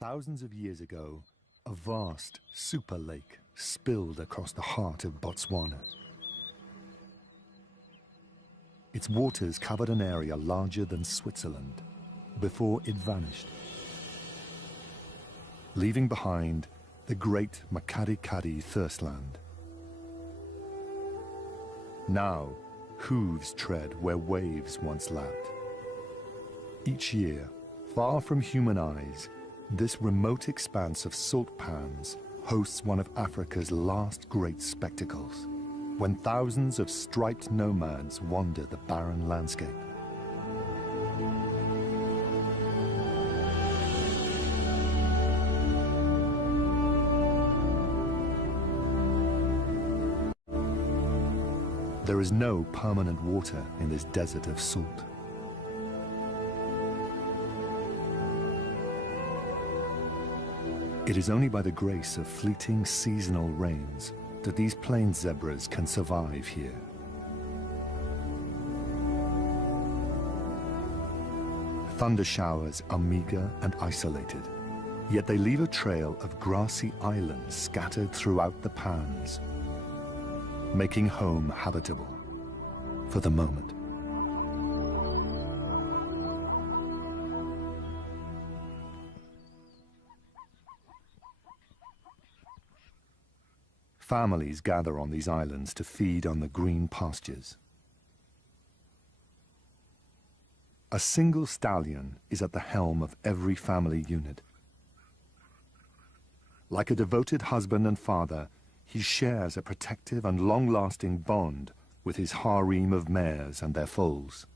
Thousands of years ago, a vast super lake spilled across the heart of Botswana. Its waters covered an area larger than Switzerland before it vanished, leaving behind the great Makadikadi thirstland. Now, hooves tread where waves once lapped. Each year, far from human eyes, this remote expanse of salt pans hosts one of Africa's last great spectacles, when thousands of striped nomads wander the barren landscape. There is no permanent water in this desert of salt. It is only by the grace of fleeting seasonal rains that these plains zebras can survive here. Thunder showers are meager and isolated, yet they leave a trail of grassy islands scattered throughout the pans, making home habitable for the moment. Families gather on these islands to feed on the green pastures. A single stallion is at the helm of every family unit. Like a devoted husband and father, he shares a protective and long-lasting bond with his harem of mares and their foals.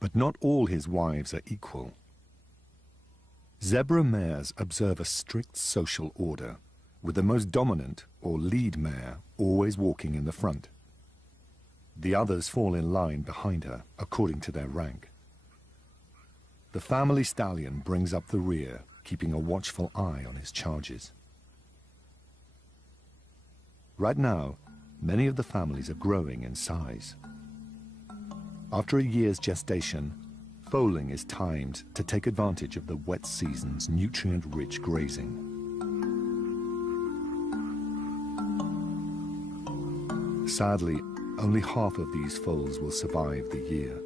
But not all his wives are equal. Zebra mares observe a strict social order, with the most dominant, or lead mare, always walking in the front. The others fall in line behind her, according to their rank. The family stallion brings up the rear, keeping a watchful eye on his charges. Right now, many of the families are growing in size. After a year's gestation, foaling is timed to take advantage of the wet season's nutrient-rich grazing. Sadly, only half of these foals will survive the year.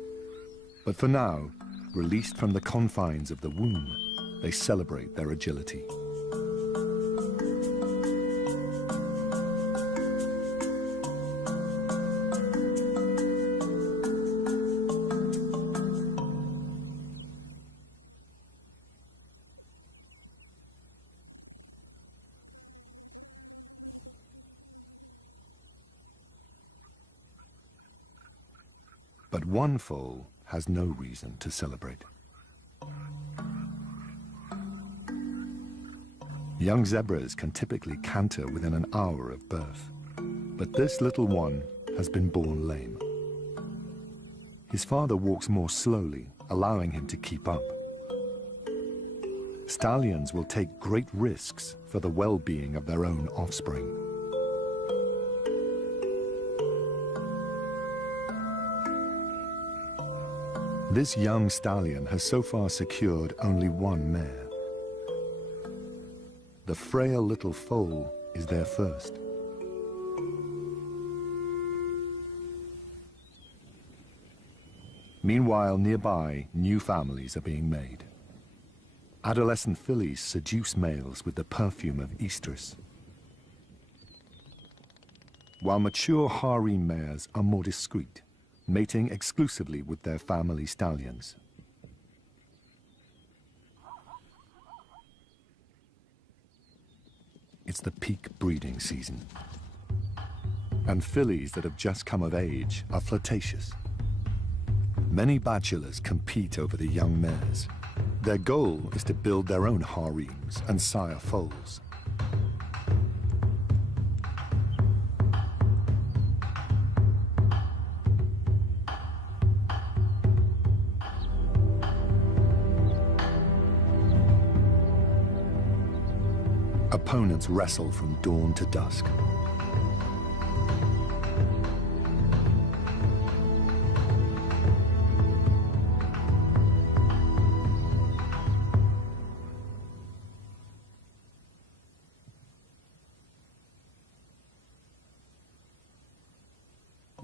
But for now, released from the confines of the womb, they celebrate their agility. But one foal has no reason to celebrate. Young zebras can typically canter within an hour of birth, but this little one has been born lame. His father walks more slowly, allowing him to keep up. Stallions will take great risks for the well-being of their own offspring. This young stallion has so far secured only one mare. The frail little foal is there first. Meanwhile, nearby, new families are being made. Adolescent fillies seduce males with the perfume of estrus, while mature harem mares are more discreet, mating exclusively with their family stallions. It's the peak breeding season, and fillies that have just come of age are flirtatious. Many bachelors compete over the young mares. Their goal is to build their own harems and sire foals. Opponents wrestle from dawn to dusk.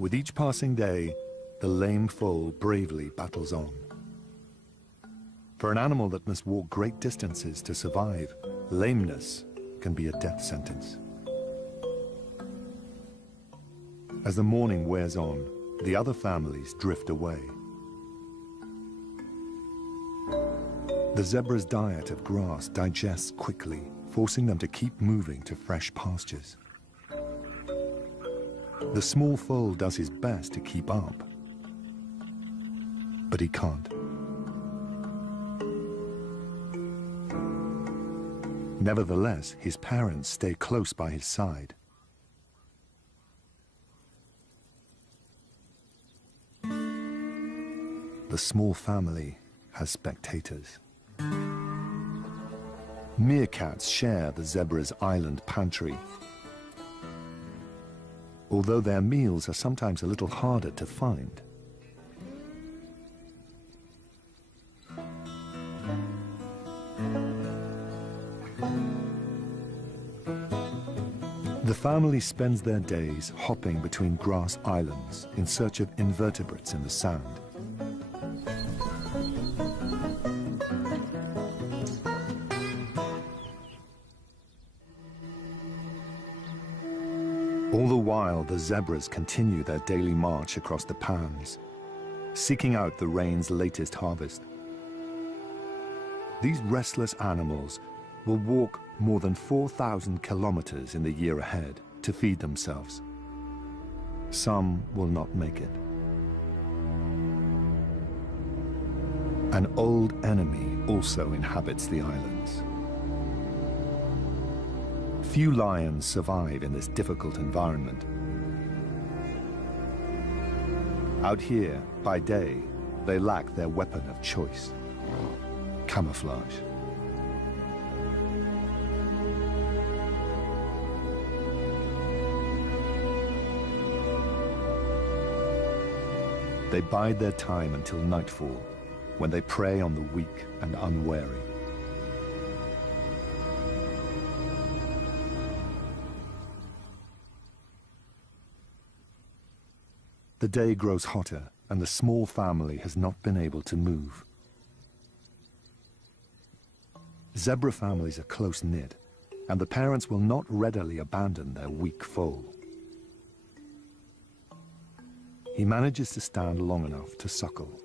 With each passing day, the lame foal bravely battles on. For an animal that must walk great distances to survive, lameness can be a death sentence. As the morning wears on, the other families drift away. The zebra's diet of grass digests quickly, forcing them to keep moving to fresh pastures. The small foal does his best to keep up, but he can't. Nevertheless, his parents stay close by his side. The small family has spectators. Meerkats share the zebra's island pantry. Although their meals are sometimes a little harder to find. The family spends their days hopping between grass islands in search of invertebrates in the sand. All the while, the zebras continue their daily march across the pans, seeking out the rain's latest harvest. These restless animals will walk more than 4,000 kilometers in the year ahead to feed themselves. Some will not make it. An old enemy also inhabits the islands. Few lions survive in this difficult environment. Out here, by day, they lack their weapon of choice: camouflage. They bide their time until nightfall, when they prey on the weak and unwary. The day grows hotter, and the small family has not been able to move. Zebra families are close-knit, and the parents will not readily abandon their weak foal. He manages to stand long enough to suckle.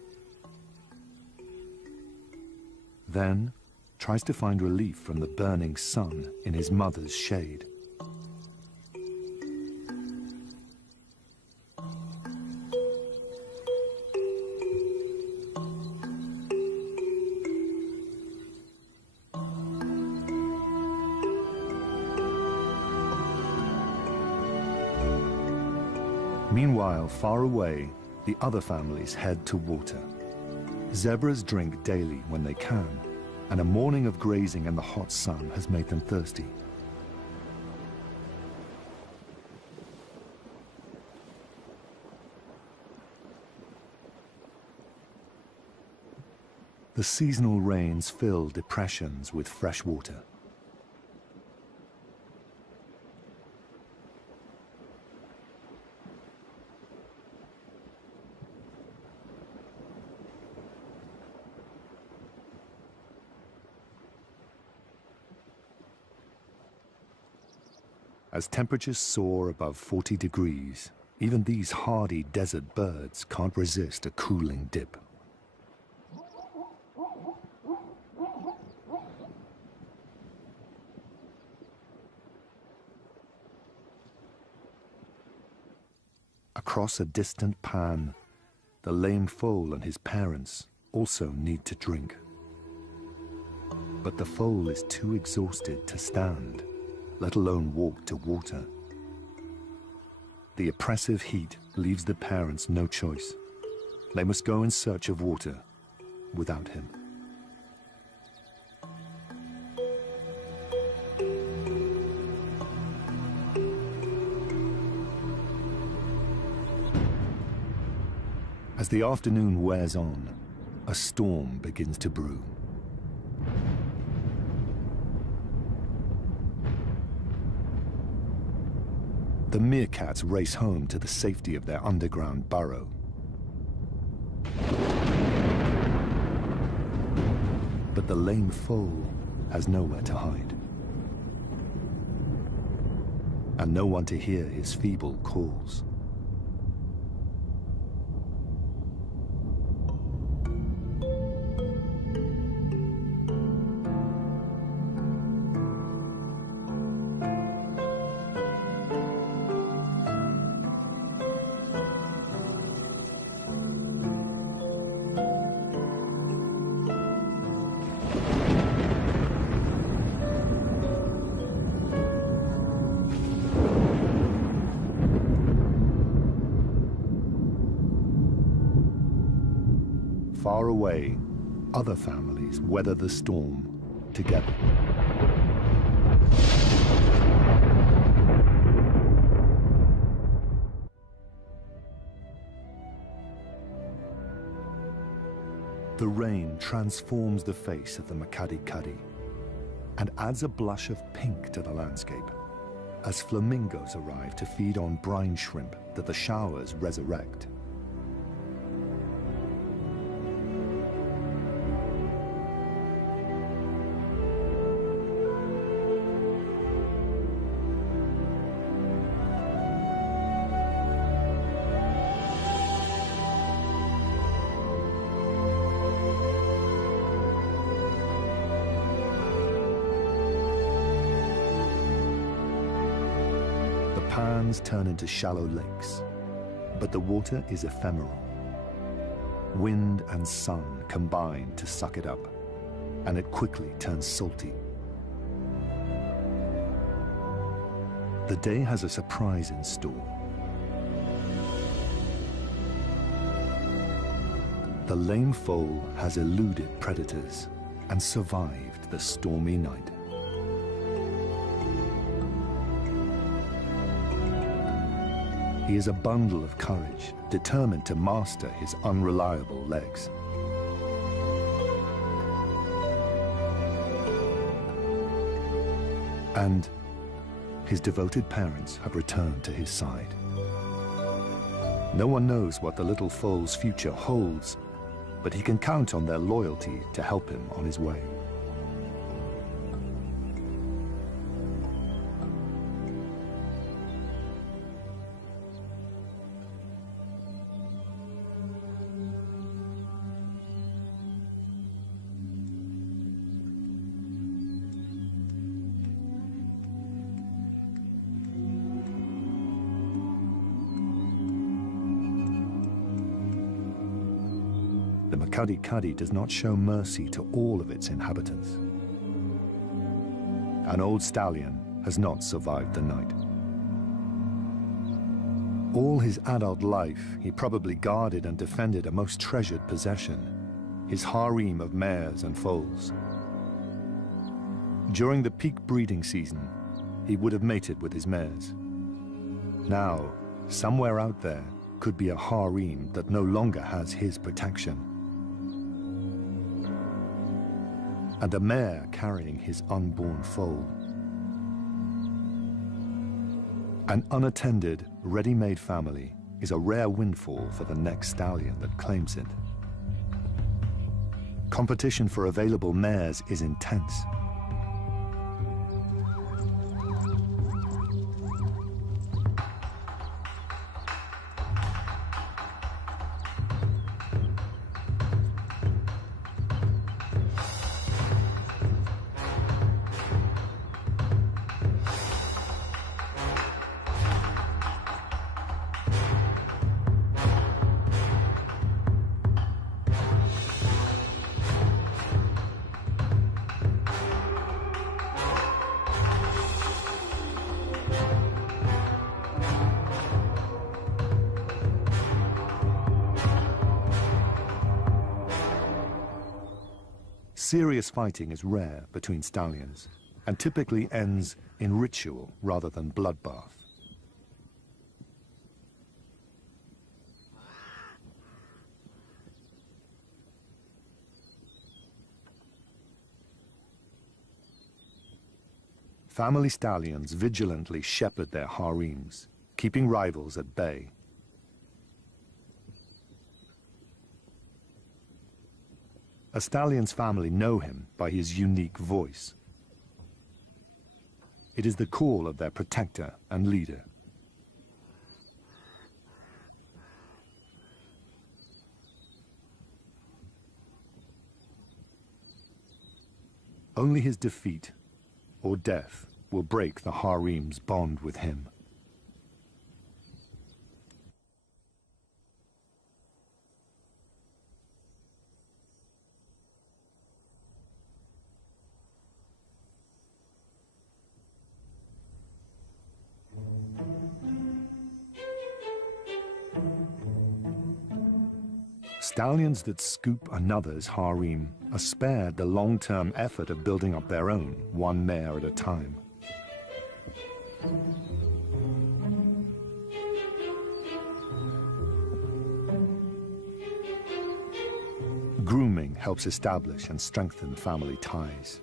Then tries to find relief from the burning sun in his mother's shade. Meanwhile, far away, the other families head to water. Zebras drink daily when they can, and a morning of grazing in the hot sun has made them thirsty. The seasonal rains fill depressions with fresh water. As temperatures soar above 40 degrees, even these hardy desert birds can't resist a cooling dip. Across a distant pan, the lame foal and his parents also need to drink. But the foal is too exhausted to stand, let alone walk to water. The oppressive heat leaves the parents no choice. They must go in search of water without him. As the afternoon wears on, a storm begins to brew. The meerkats race home to the safety of their underground burrow. But the lame foal has nowhere to hide, and no one to hear his feeble calls. Far away, other families weather the storm together. The rain transforms the face of the Makadi-Kadi and adds a blush of pink to the landscape as flamingos arrive to feed on brine shrimp that the showers resurrect. Pans turn into shallow lakes, but the water is ephemeral. Wind and sun combine to suck it up, and it quickly turns salty. The day has a surprise in store. The lame foal has eluded predators and survived the stormy night. He is a bundle of courage, determined to master his unreliable legs. And his devoted parents have returned to his side. No one knows what the little foal's future holds, but he can count on their loyalty to help him on his way. The Makadi-Kadi does not show mercy to all of its inhabitants. An old stallion has not survived the night. All his adult life, he probably guarded and defended a most treasured possession, his harem of mares and foals. During the peak breeding season, he would have mated with his mares. Now, somewhere out there could be a harem that no longer has his protection, and a mare carrying his unborn foal. An unattended, ready-made family is a rare windfall for the next stallion that claims it. Competition for available mares is intense. Serious fighting is rare between stallions and typically ends in ritual rather than bloodbath. Family stallions vigilantly shepherd their harems, keeping rivals at bay. A stallion's family know him by his unique voice. It is the call of their protector and leader. Only his defeat or death will break the harem's bond with him. Stallions that scoop another's harem are spared the long-term effort of building up their own, one mare at a time. Grooming helps establish and strengthen family ties.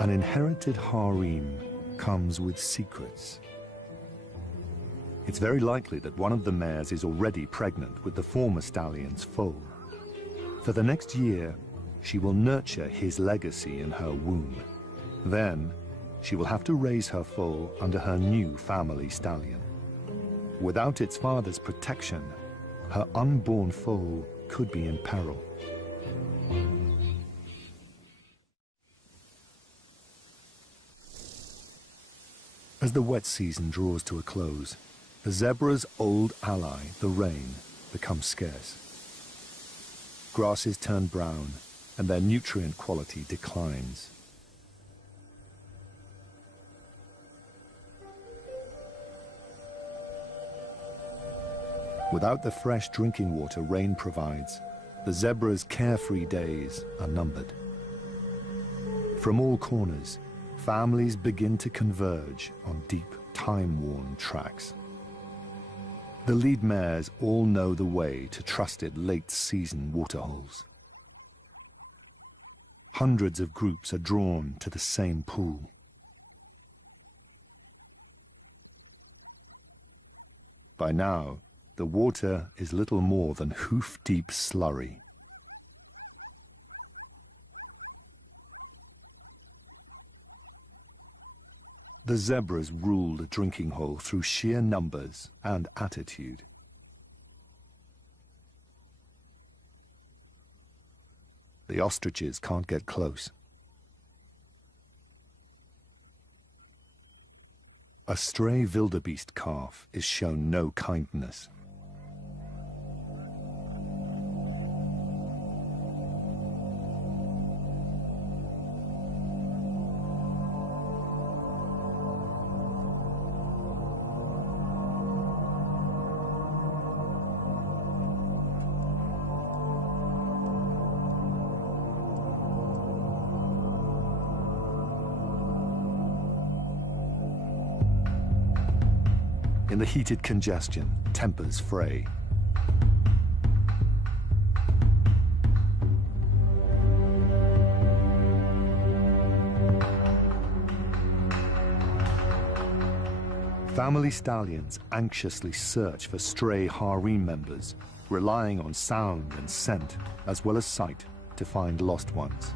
An inherited harem comes with secrets. It's very likely that one of the mares is already pregnant with the former stallion's foal. For the next year, she will nurture his legacy in her womb. Then, she will have to raise her foal under her new family stallion. Without its father's protection, her unborn foal could be in peril. As the wet season draws to a close, the zebra's old ally, the rain, becomes scarce. Grasses turn brown, and their nutrient quality declines. Without the fresh drinking water rain provides, the zebra's carefree days are numbered. From all corners, families begin to converge on deep, time-worn tracks. The lead mares all know the way to trusted late-season waterholes. Hundreds of groups are drawn to the same pool. By now, the water is little more than hoof-deep slurry. The zebras rule the drinking hole through sheer numbers and attitude. The ostriches can't get close. A stray wildebeest calf is shown no kindness. In the heated congestion, tempers fray. Family stallions anxiously search for stray harem members, relying on sound and scent, as well as sight, to find lost ones.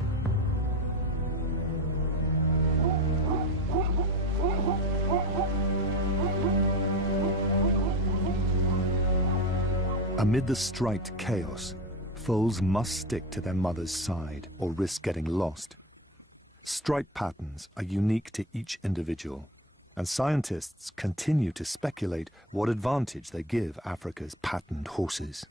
Amid the striped chaos, foals must stick to their mother's side or risk getting lost. Stripe patterns are unique to each individual, and scientists continue to speculate what advantage they give Africa's patterned horses.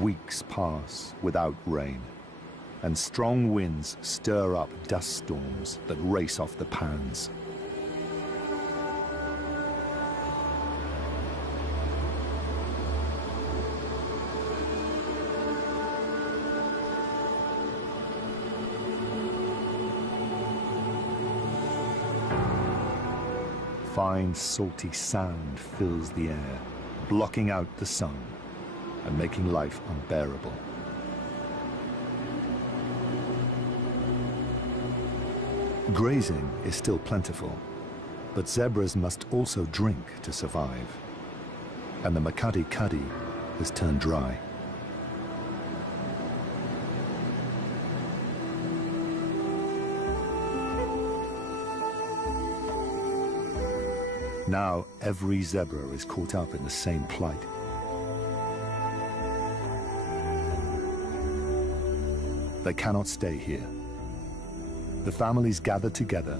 Weeks pass without rain, and strong winds stir up dust storms that race off the pans. Fine salty sand fills the air, blocking out the sun and making life unbearable. Grazing is still plentiful, but zebras must also drink to survive. And the Makadi Kadi has turned dry. Now every zebra is caught up in the same plight. They cannot stay here. The families gather together,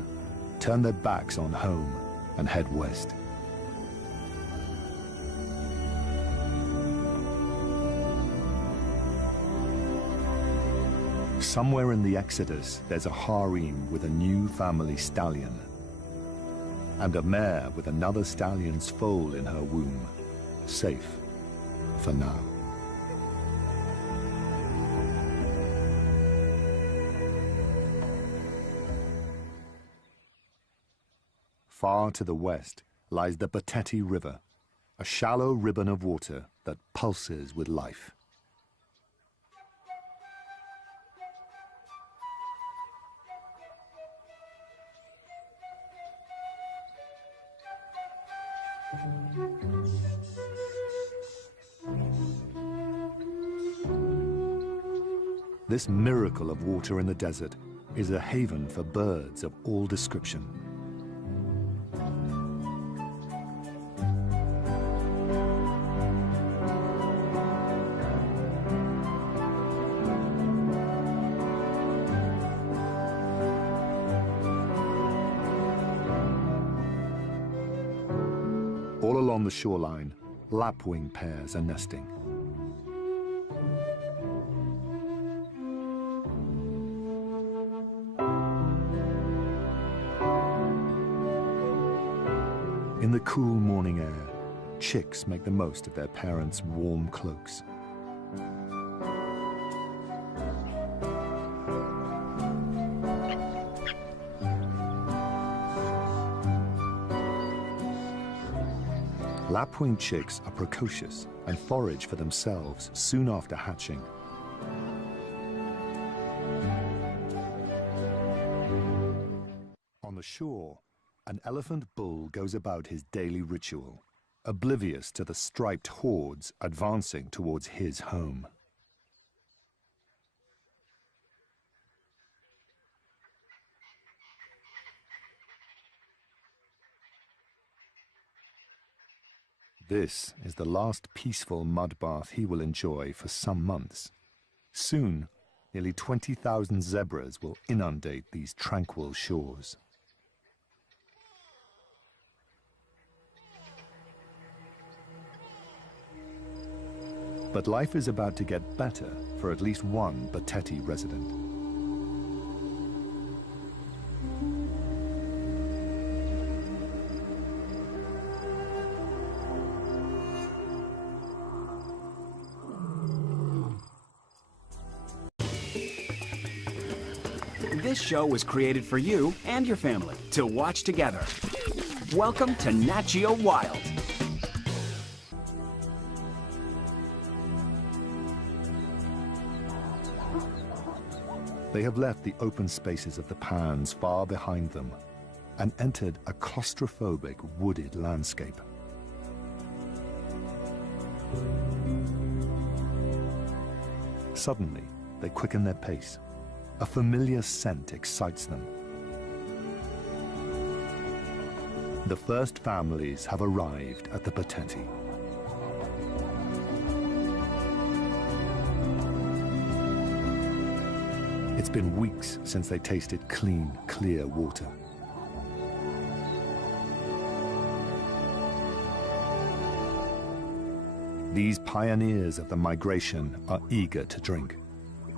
turn their backs on home, and head west. Somewhere in the exodus, there's a harem with a new family stallion, and a mare with another stallion's foal in her womb, safe for now. Far to the west lies the Bateti River, a shallow ribbon of water that pulses with life. This miracle of water in the desert is a haven for birds of all description. All along the shoreline, lapwing pairs are nesting. In the cool morning air, chicks make the most of their parents' warm cloaks. Lapwing chicks are precocious and forage for themselves soon after hatching. On the shore, an elephant bull goes about his daily ritual, oblivious to the striped hordes advancing towards his home. This is the last peaceful mud bath he will enjoy for some months. Soon, nearly 20,000 zebras will inundate these tranquil shores. But life is about to get better for at least one Bateti resident. This show was created for you and your family to watch together. Welcome to Nat Geo Wild. They have left the open spaces of the pans far behind them and entered a claustrophobic wooded landscape. Suddenly, they quicken their pace. A familiar scent excites them. The first families have arrived at the Bateti. It's been weeks since they tasted clean, clear water. These pioneers of the migration are eager to drink,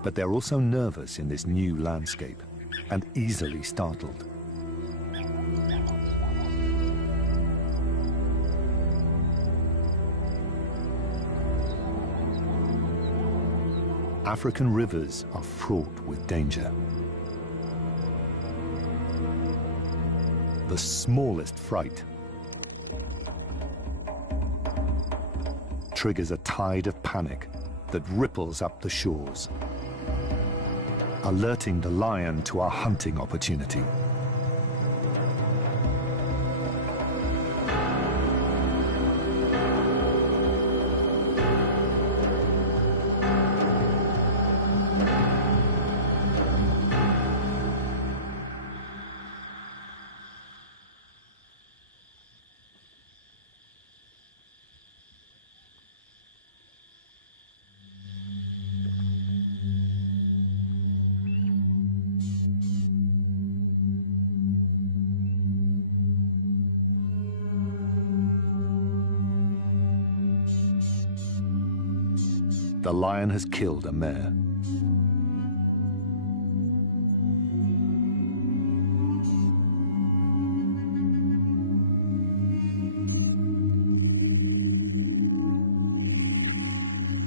but they're also nervous in this new landscape and easily startled. African rivers are fraught with danger. The smallest fright triggers a tide of panic that ripples up the shores, alerting the lion to a hunting opportunity. The lion has killed a mare.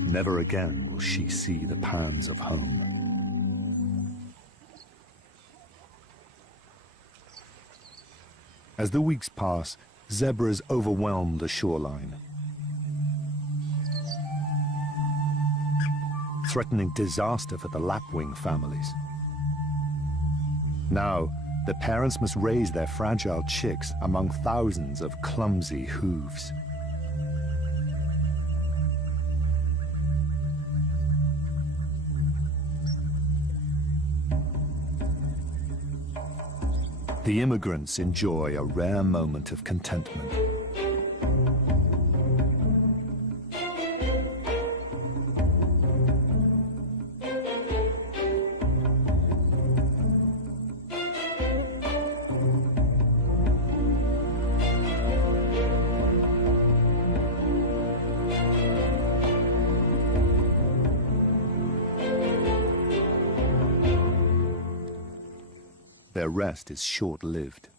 Never again will she see the pans of home. As the weeks pass, zebras overwhelm the shoreline, threatening disaster for the lapwing families. Now, the parents must raise their fragile chicks among thousands of clumsy hooves. The immigrants enjoy a rare moment of contentment. Their rest is short-lived.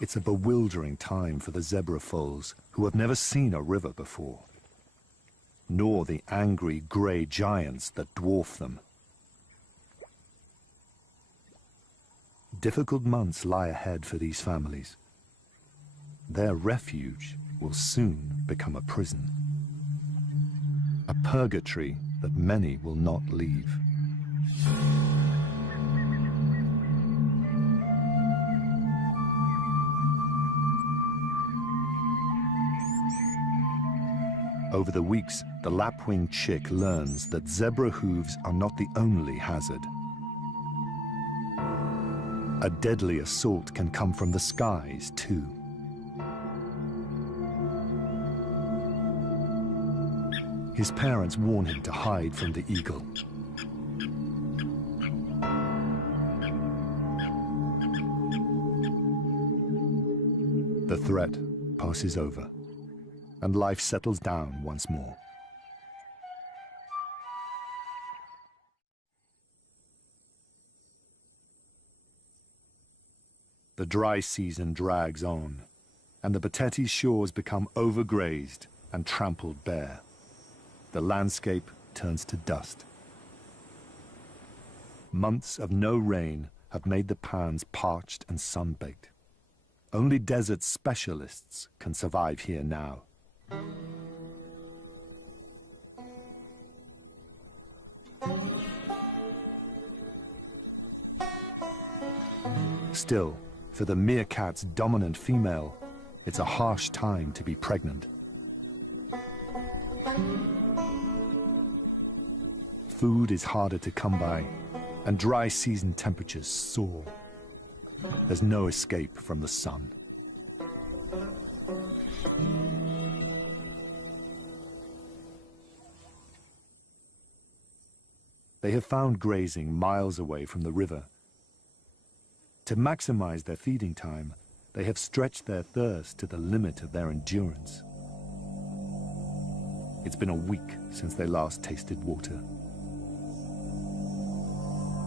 It's a bewildering time for the zebra foals who have never seen a river before, nor the angry grey giants that dwarf them. Difficult months lie ahead for these families. Their refuge will soon become a prison, a purgatory that many will not leave. Over the weeks, the lapwing chick learns that zebra hooves are not the only hazard. A deadly assault can come from the skies, too. His parents warn him to hide from the eagle. The threat passes over, and life settles down once more. The dry season drags on, and the Batete shores become overgrazed and trampled bare. The landscape turns to dust. Months of no rain have made the pans parched and sun-baked. Only desert specialists can survive here now. Still, for the meerkat's dominant female, it's a harsh time to be pregnant. Food is harder to come by, and dry season temperatures soar. There's no escape from the sun. They have found grazing miles away from the river. To maximize their feeding time, they have stretched their thirst to the limit of their endurance. It's been a week since they last tasted water.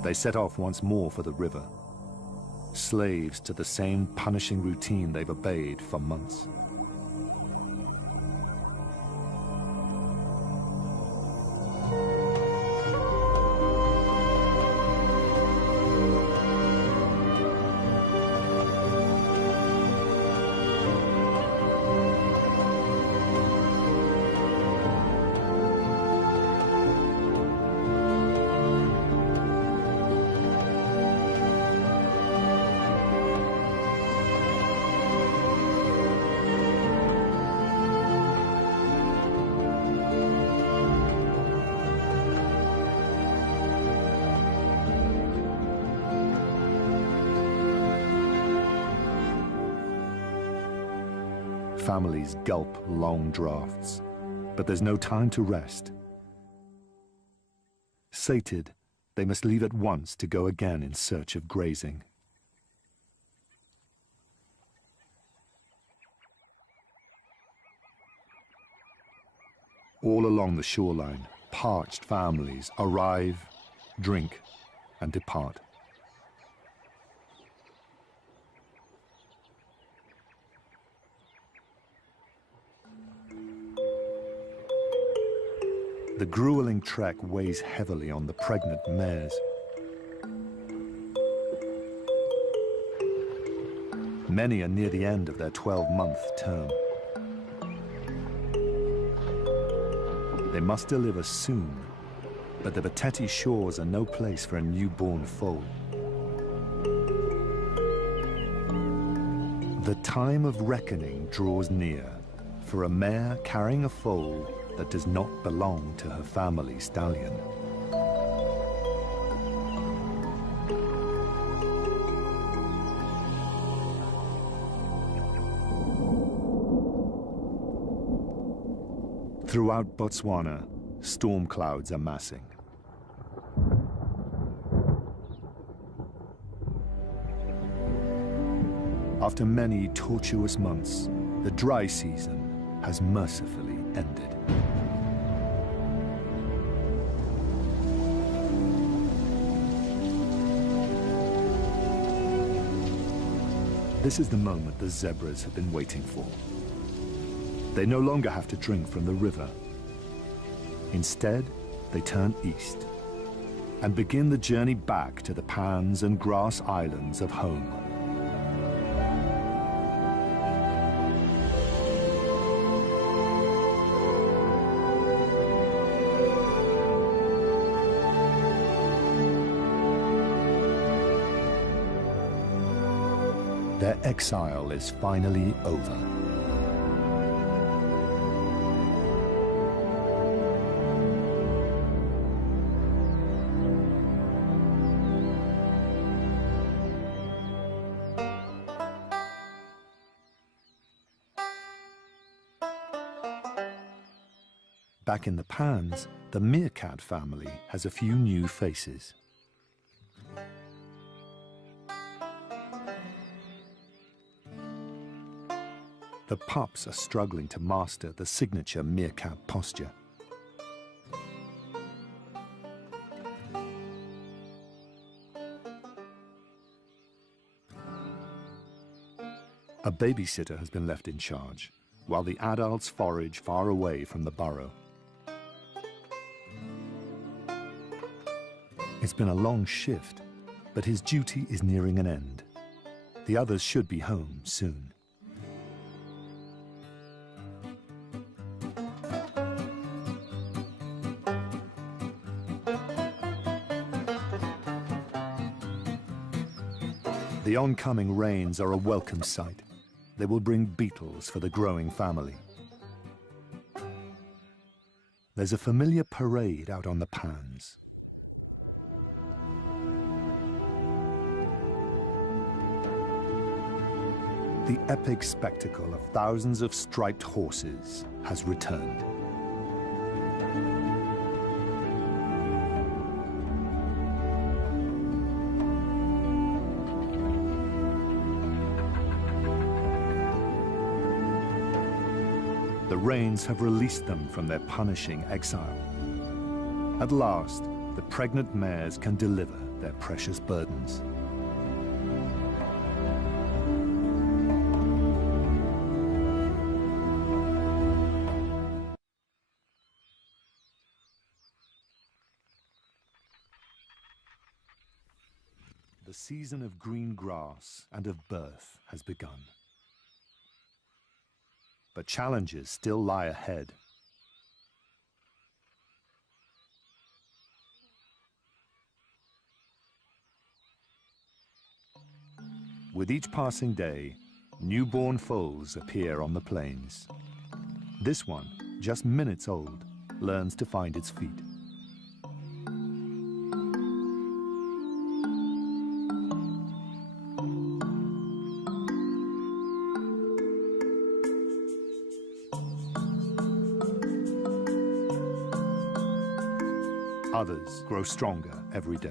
They set off once more for the river, slaves to the same punishing routine they've obeyed for months. families gulp long draughts, but there's no time to rest. Sated, they must leave at once to go again in search of grazing. All along the shoreline, parched families arrive, drink, and depart. The grueling trek weighs heavily on the pregnant mares. Many are near the end of their 12-month term. They must deliver soon, but the Bateti shores are no place for a newborn foal. The time of reckoning draws near for a mare carrying a foal that does not belong to her family stallion. Throughout Botswana, storm clouds are massing. After many tortuous months, the dry season has mercifully ended. This is the moment the zebras have been waiting for. They no longer have to drink from the river. Instead, they turn east and begin the journey back to the pans and grass islands of home. Their exile is finally over. Back in the pans, the meerkat family has a few new faces. The pups are struggling to master the signature meerkat posture. A babysitter has been left in charge, while the adults forage far away from the burrow. It's been a long shift, but his duty is nearing an end. The others should be home soon. The oncoming rains are a welcome sight. They will bring beetles for the growing family. There's a familiar parade out on the pans. The epic spectacle of thousands of striped horses has returned. The rains have released them from their punishing exile. At last, the pregnant mares can deliver their precious burdens. The season of green grass and of birth has begun. But challenges still lie ahead. With each passing day, newborn foals appear on the plains. This one, just minutes old, learns to find its feet. Others grow stronger every day.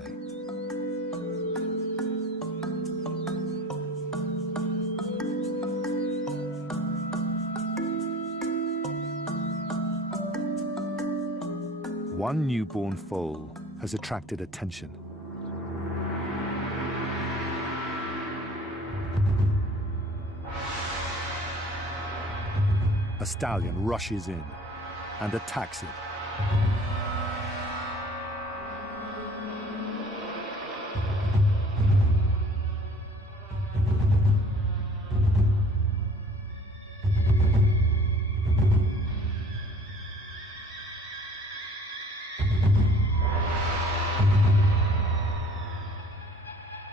One newborn foal has attracted attention. A stallion rushes in and attacks it.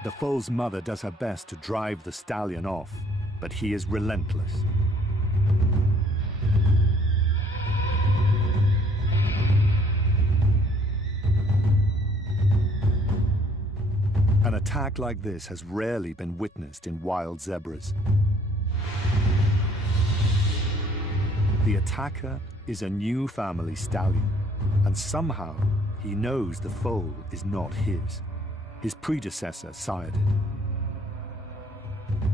The foal's mother does her best to drive the stallion off, but he is relentless. An attack like this has rarely been witnessed in wild zebras. The attacker is a new family stallion, and somehow he knows the foal is not his. His predecessor sired it.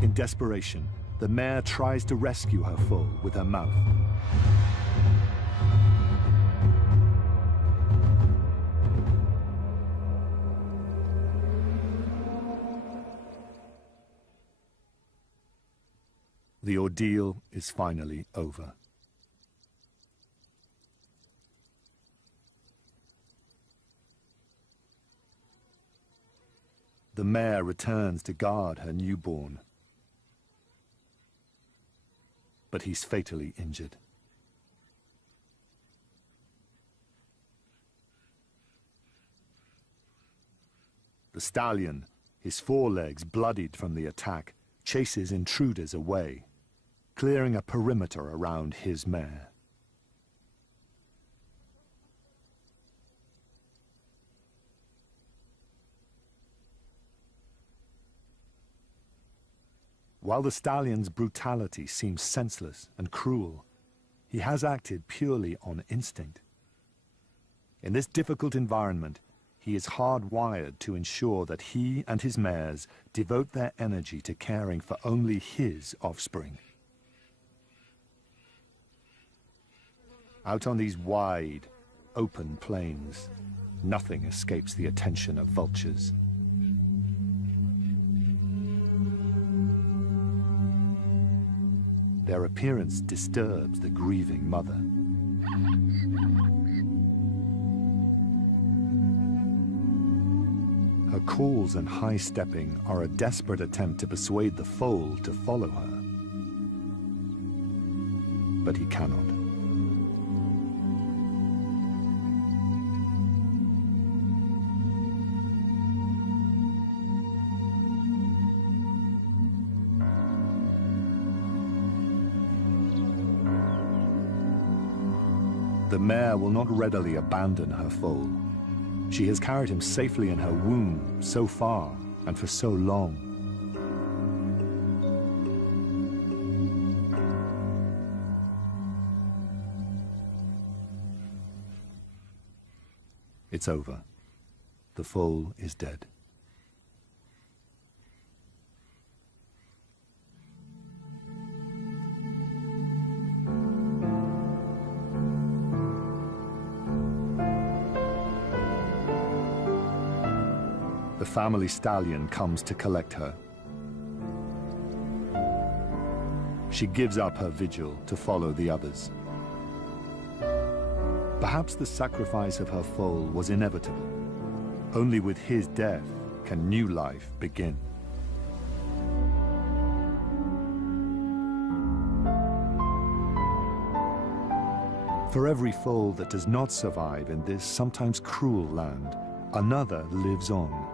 In desperation, the mare tries to rescue her foal with her mouth. The ordeal is finally over. The mare returns to guard her newborn, but he's fatally injured. The stallion, his forelegs bloodied from the attack, chases intruders away, clearing a perimeter around his mare. While the stallion's brutality seems senseless and cruel, he has acted purely on instinct. In this difficult environment, he is hardwired to ensure that he and his mares devote their energy to caring for only his offspring. Out on these wide, open plains, nothing escapes the attention of vultures. Their appearance disturbs the grieving mother. Her calls and high stepping are a desperate attempt to persuade the foal to follow her. But he cannot. The mare will not readily abandon her foal. She has carried him safely in her womb so far and for so long. It's over. The foal is dead. The family stallion comes to collect her. She gives up her vigil to follow the others. Perhaps the sacrifice of her foal was inevitable. Only with his death can new life begin. For every foal that does not survive in this sometimes cruel land, another lives on,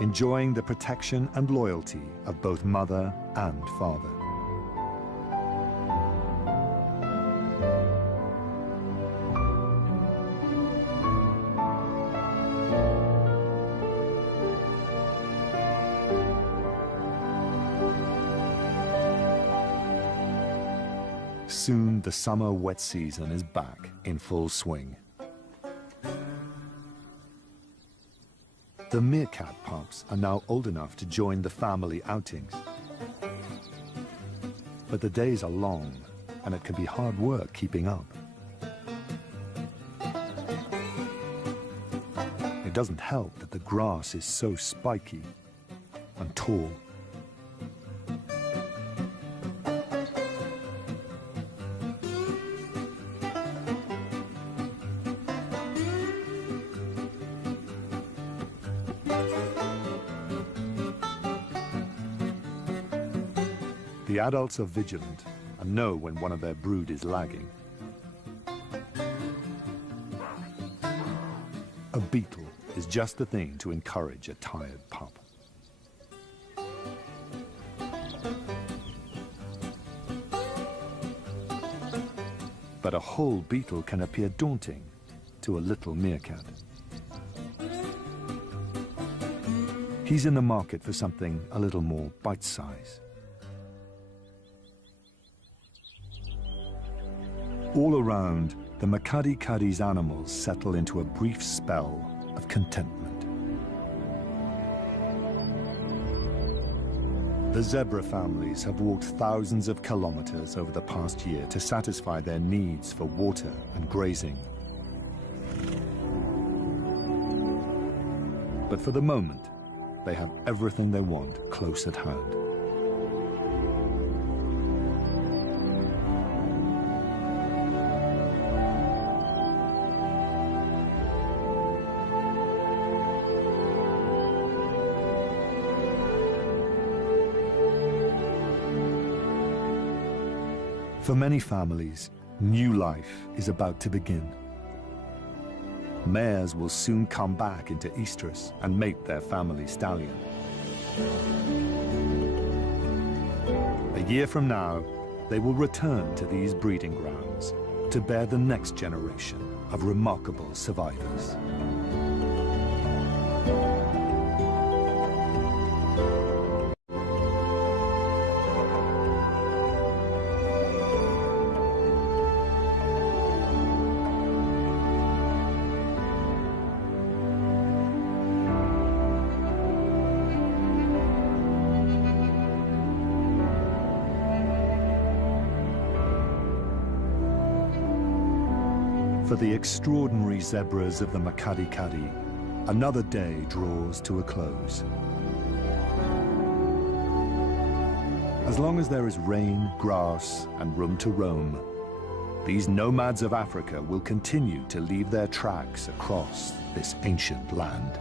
enjoying the protection and loyalty of both mother and father. Soon the summer wet season is back in full swing. The meerkat pups are now old enough to join the family outings. But the days are long, and it can be hard work keeping up. It doesn't help that the grass is so spiky and tall. The adults are vigilant and know when one of their brood is lagging. A beetle is just the thing to encourage a tired pup. But a whole beetle can appear daunting to a little meerkat. He's in the market for something a little more bite-sized. All around, the Makadi-Kadi's animals settle into a brief spell of contentment. The zebra families have walked thousands of kilometers over the past year to satisfy their needs for water and grazing. But for the moment, they have everything they want close at hand. For many families, new life is about to begin. Mares will soon come back into estrus and mate their family stallion. A year from now, they will return to these breeding grounds to bear the next generation of remarkable survivors. For the extraordinary zebras of the Makadi-Kadi, another day draws to a close. As long as there is rain, grass, and room to roam, these nomads of Africa will continue to leave their tracks across this ancient land.